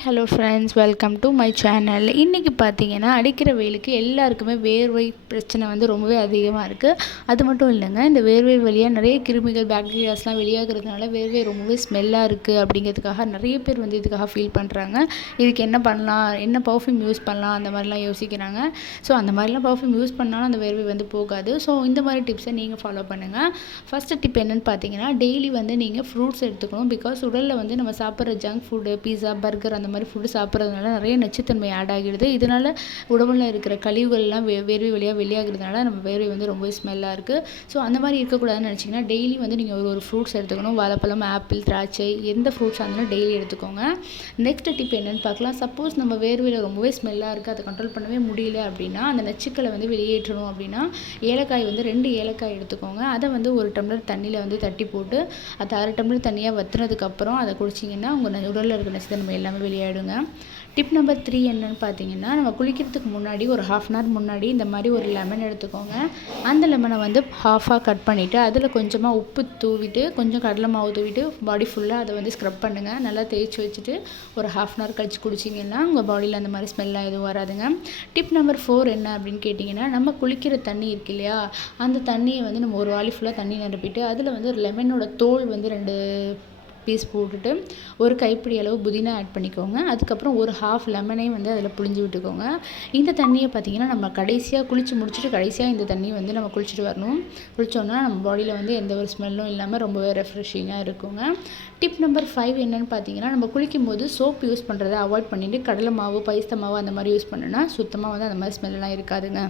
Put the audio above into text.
Hello friends welcome to my channel இன்றைக்கி பார்த்தீங்கன்னா அடிக்கிற வெயிலுக்கு எல்லாருக்குமே வேர்வை பிரச்சனை வந்து ரொம்பவே அதிகமாக இருக்குது அது மட்டும் இல்லைங்க இந்த வேர்வை வழியாக நிறைய கிருமிகள் பாக்டீரியாஸ்லாம் வெளியாகிறதுனால வேர்வை ரொம்பவே ஸ்மெல்லாக இருக்குது அப்படிங்கிறதுக்காக நிறைய பேர் வந்து இதுக்காக ஃபீல் பண்ணுறாங்க இதுக்கு என்ன பண்ணலாம் என்ன பர்ஃப்யூம் யூஸ் பண்ணலாம் அந்த மாதிரிலாம் யோசிக்கிறாங்க. ஸோ அந்த மாதிரிலாம் பர்ஃப்யூம் யூஸ் பண்ணாலும் அந்த வேர்வை வந்து போகாது. ஸோ இந்த மாதிரி டிப்ஸை நீங்கள் ஃபாலோ பண்ணுங்கள் ஃபஸ்ட்டு டிப் என்னென்னு பார்த்தீங்கன்னா டெய்லி வந்து நீங்கள் ஃப்ரூட்ஸ் எடுத்துக்கணும். பிகாஸ் உடலில் வந்து நம்ம சாப்பிட்ற ஜங்க் ஃபுட்டு பீஸா பர்கர் அந்த மாதிரி ஃபுட்டு சாப்பிட்றதுனால நிறைய நச்சுத்தன்மை ஆட் ஆகிடுது. இதனால் உடம்புல இருக்கிற கழிவுகள்லாம் வே வேர்வை வழியாக வெளியாகிறதுனால நம்ம வேர்வை வந்து ரொம்ப ஸ்மெல்லாக இருக்குது ஸோ அந்த மாதிரி இருக்கக்கூடாதுன்னு நினச்சிங்கன்னா டெய்லி வந்து நீங்கள் ஒரு ஒரு ஃப்ரூட்ஸ் எடுத்துக்கணும். வாழைப்பழம் ஆப்பிள் திராட்சை எந்த ஃப்ரூட்ஸாக இருந்தாலும் டெய்லி எடுத்துக்கோங்க. நெக்ஸ்ட் டிப் என்னென்னு பார்க்கலாம். சப்போஸ் நம்ம வேர்வையில் ரொம்பவே ஸ்மெல்லாக இருக்குது அதை கண்ட்ரோல் பண்ணவே முடியல அப்படின்னா அந்த நச்சுக்களை வந்து வெளியேற்றணும் அப்படின்னா ஏலக்காய் வந்து ரெண்டு ஏலக்காய் எடுத்துக்கோங்க. அதை வந்து ஒரு டம்ளர் தண்ணியில் வந்து தட்டி போட்டு அதை அரை டம்ளர் தண்ணியாக வற்றுனதுக்கப்புறம் அதை குடிச்சிங்கன்னா உங்கள் உடலில் இருக்கிற நச்சுத்தன்மை எல்லாமே வெளியாயிடுங்க. டிப் நம்பர் த்ரீ என்னென்னு பார்த்தீங்கன்னா நம்ம குளிக்கிறதுக்கு முன்னாடி ஒரு ஹாஃப் அன் ஹவர் முன்னாடி இந்த மாதிரி ஒரு லெமன் எடுத்துக்கோங்க. அந்த லெமனை வந்து ஹாஃபாக கட் பண்ணிவிட்டு அதில் கொஞ்சமாக உப்பு தூவிட்டு கொஞ்சம் கடலை மாவு தூவிட்டு பாடி ஃபுல்லாக அதை வந்து ஸ்க்ரப் பண்ணுங்கள் நல்லா தேய்ச்சி வச்சுட்டு ஒரு ஹாஃப் அன் ஹவர் கழிச்சு குடிச்சிங்கன்னா உங்கள் பாடியில் அந்த மாதிரி ஸ்மெல்லாம் எதுவும் வராதுங்க. டிப் நம்பர் ஃபோர் என்ன அப்படின்னு கேட்டிங்கன்னா நம்ம குளிக்கிற தண்ணி இருக்கு இல்லையா? அந்த தண்ணியை வந்து நம்ம ஒரு வாலி ஃபுல்லாக தண்ணி நிரப்பிட்டு அதில் வந்து லெமனோட தோல் வந்து ரெண்டு பீஸ் போட்டுட்டு ஒரு கைப்பிடி அளவு புதினா ஆட் பண்ணிக்கோங்க. அதுக்கப்புறம் ஒரு ஹாஃப் லெமனையும் வந்து அதில் புழிஞ்சு விட்டுக்கோங்க. இந்த தண்ணியை பார்த்திங்கன்னா நம்ம கடைசியாக குளித்து முடிச்சுட்டு கடைசியாக இந்த தண்ணியை வந்து நம்ம குளிச்சுட்டு வரணும். குளித்தோன்னா நம்ம பாடியில் வந்து எந்த ஒரு ஸ்மெல்லும் இல்லாமல் ரொம்பவே ரெஃப்ரெஷிங்காக இருக்குங்க. டிப் நம்பர் ஃபைவ் என்னென்னு பார்த்தீங்கன்னா நம்ம குளிக்கும் போது சோப் யூஸ் பண்ணுறதை அவாய்ட் பண்ணிவிட்டு கடலை மாவு பைஸ்த மாவு அந்த மாதிரி யூஸ் பண்ணுன்னா சுத்தமாக வந்து அந்த மாதிரி ஸ்மெல்லாம் இருக்காதுங்க.